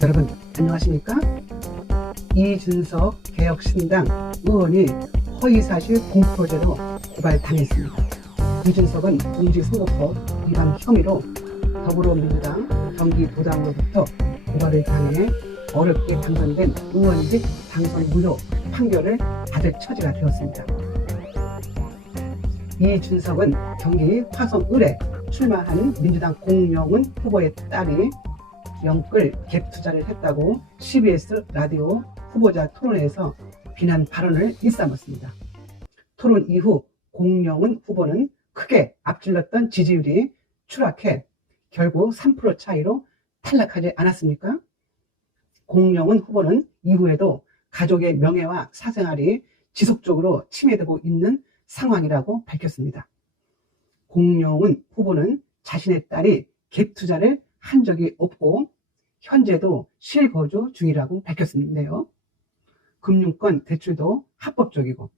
여러분 안녕하십니까? 이준석 개혁신당 의원이 허위사실 공표죄로 고발당했습니다. 이준석은 공직선거법 위반 혐의로 더불어민주당 경기도당으로부터 고발을 당해 어렵게 당선된 의원직 당선 무효 판결을 받을 처지가 되었습니다. 이준석은 경기 화성 을에 출마한 민주당 공명은 후보의 딸이 영끌 갭 투자를 했다고 CBS 라디오 후보자 토론회에서 비난 발언을 일삼았습니다. 토론 이후 공명은 후보는 크게 앞질렀던 지지율이 추락해 결국 3% 차이로 탈락하지 않았습니까? 공명은 후보는 이후에도 가족의 명예와 사생활이 지속적으로 침해되고 있는 상황이라고 밝혔습니다. 공명은 후보는 자신의 딸이 갭 투자를 한 적이 없고 현재도 실거주 중이라고 밝혔는데요. 금융권 대출도 합법적이고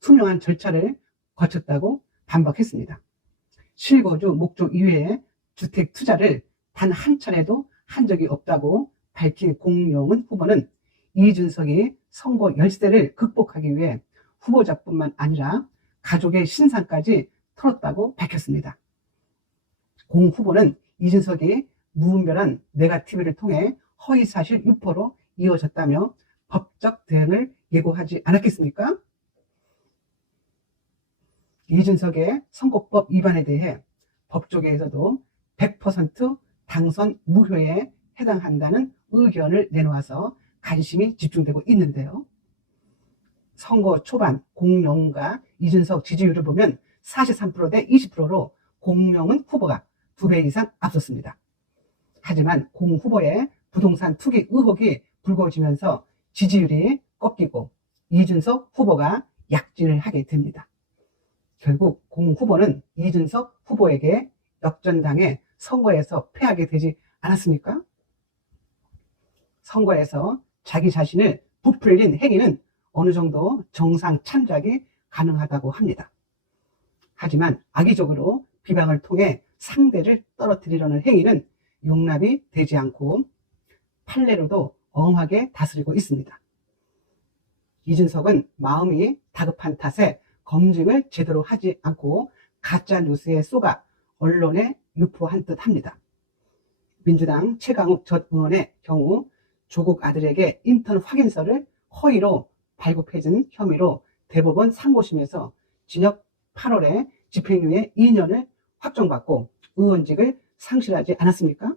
투명한 절차를 거쳤다고 반박했습니다. 실거주 목적 이외에 주택 투자를 단 한 차례도 한 적이 없다고 밝힌 공명은 후보는 이준석이 선거 열세를 극복하기 위해 후보자뿐만 아니라 가족의 신상까지 털었다고 밝혔습니다. 공 후보는 이준석이 무분별한 네거티브를 통해 허위사실 유포로 이어졌다며 법적 대응을 예고하지 않았겠습니까? 이준석의 선거법 위반에 대해 법조계에서도 100% 당선 무효에 해당한다는 의견을 내놓아서 관심이 집중되고 있는데요. 선거 초반 공명과 이준석 지지율을 보면 43% 대 20%로 공명은 후보가 2배 이상 앞섰습니다. 하지만 공 후보의 부동산 투기 의혹이 불거지면서 지지율이 꺾이고 이준석 후보가 약진을 하게 됩니다. 결국 공 후보는 이준석 후보에게 역전당해 선거에서 패하게 되지 않았습니까? 선거에서 자기 자신을 부풀린 행위는 어느 정도 정상 참작이 가능하다고 합니다. 하지만 악의적으로 비방을 통해 상대를 떨어뜨리려는 행위는 용납이 되지 않고 판례로도 엄하게 다스리고 있습니다. 이준석은 마음이 다급한 탓에 검증을 제대로 하지 않고 가짜 뉴스에 쏘가 언론에 유포한 듯 합니다. 민주당 최강욱 전 의원의 경우 조국 아들에게 인턴 확인서를 허위로 발급해준 혐의로 대법원 상고심에서 징역 8월에 집행유예 2년을 확정받고 의원직을 상실하지 않았습니까?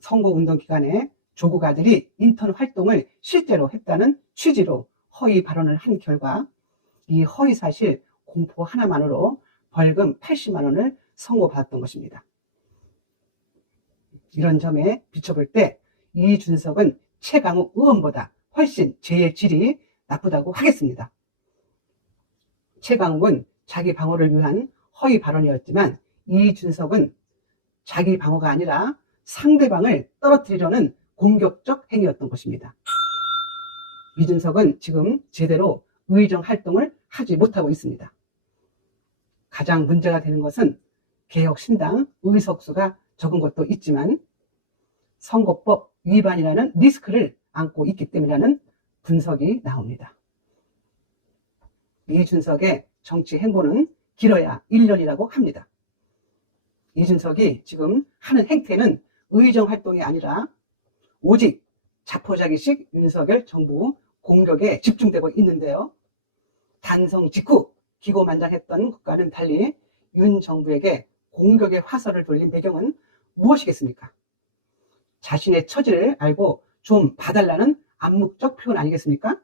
선거운동 기간에 조국 아들이 인턴 활동을 실제로 했다는 취지로 허위 발언을 한 결과 이 허위 사실 공포 하나만으로 벌금 80만 원을 선고받았던 것입니다. 이런 점에 비춰볼 때 이준석은 최강욱 의원보다 훨씬 죄의 질이 나쁘다고 하겠습니다. 최강욱은 자기 방어를 위한 허위 발언이었지만 이준석은 자기 방어가 아니라 상대방을 떨어뜨리려는 공격적 행위였던 것입니다. 이준석은 지금 제대로 의정 활동을 하지 못하고 있습니다. 가장 문제가 되는 것은 개혁신당 의석수가 적은 것도 있지만 선거법 위반이라는 리스크를 안고 있기 때문이라는 분석이 나옵니다. 이준석의 정치 행보는 길어야 1년이라고 합니다. 이준석이 지금 하는 행태는 의정 활동이 아니라 오직 자포자기식 윤석열 정부 공격에 집중되고 있는데요. 단성 직후 기고만장했던 것과는 달리 윤 정부에게 공격의 화살을 돌린 배경은 무엇이겠습니까? 자신의 처지를 알고 좀 봐달라는 암묵적 표현 아니겠습니까?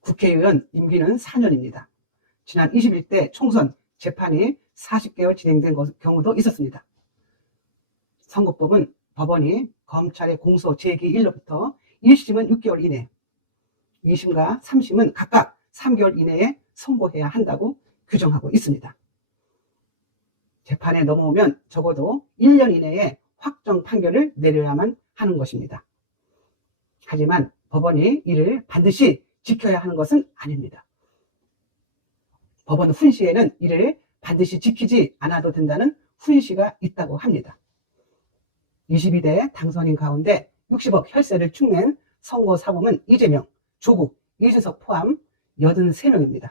국회의원 임기는 4년입니다. 지난 21대 총선 재판이 40개월 진행된 경우도 있었습니다. 선거법은 법원이 검찰의 공소 제기일로부터 1심은 6개월 이내, 2심과 3심은 각각 3개월 이내에 선고해야 한다고 규정하고 있습니다. 재판에 넘어오면 적어도 1년 이내에 확정 판결을 내려야만 하는 것입니다. 하지만 법원이 이를 반드시 지켜야 하는 것은 아닙니다. 법원 훈시에는 이를 반드시 지키지 않아도 된다는 훈시가 있다고 합니다. 22대 당선인 가운데 60억 혈세를 축낸 선거 사범은 이재명, 조국, 이준석 포함 83명입니다.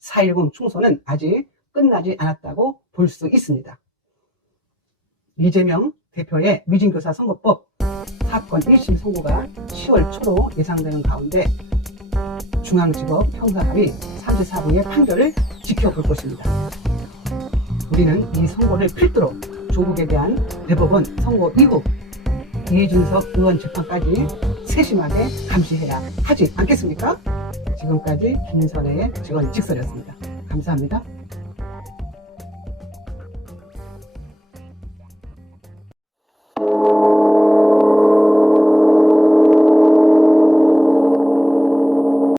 4.10 총선은 아직 끝나지 않았다고 볼 수 있습니다. 이재명 대표의 위증교사 선거법 사건 1심 선고가 10월 초로 예상되는 가운데 중앙지법 형사합의 34부의 판결을 지켜볼 것입니다. 우리는 이 선고를 필두로 조국에 대한 대법원 선고 이후 이준석 의원 재판까지 세심하게 감시해야 하지 않겠습니까? 지금까지 김선혜의 직원 직설이었습니다. 감사합니다.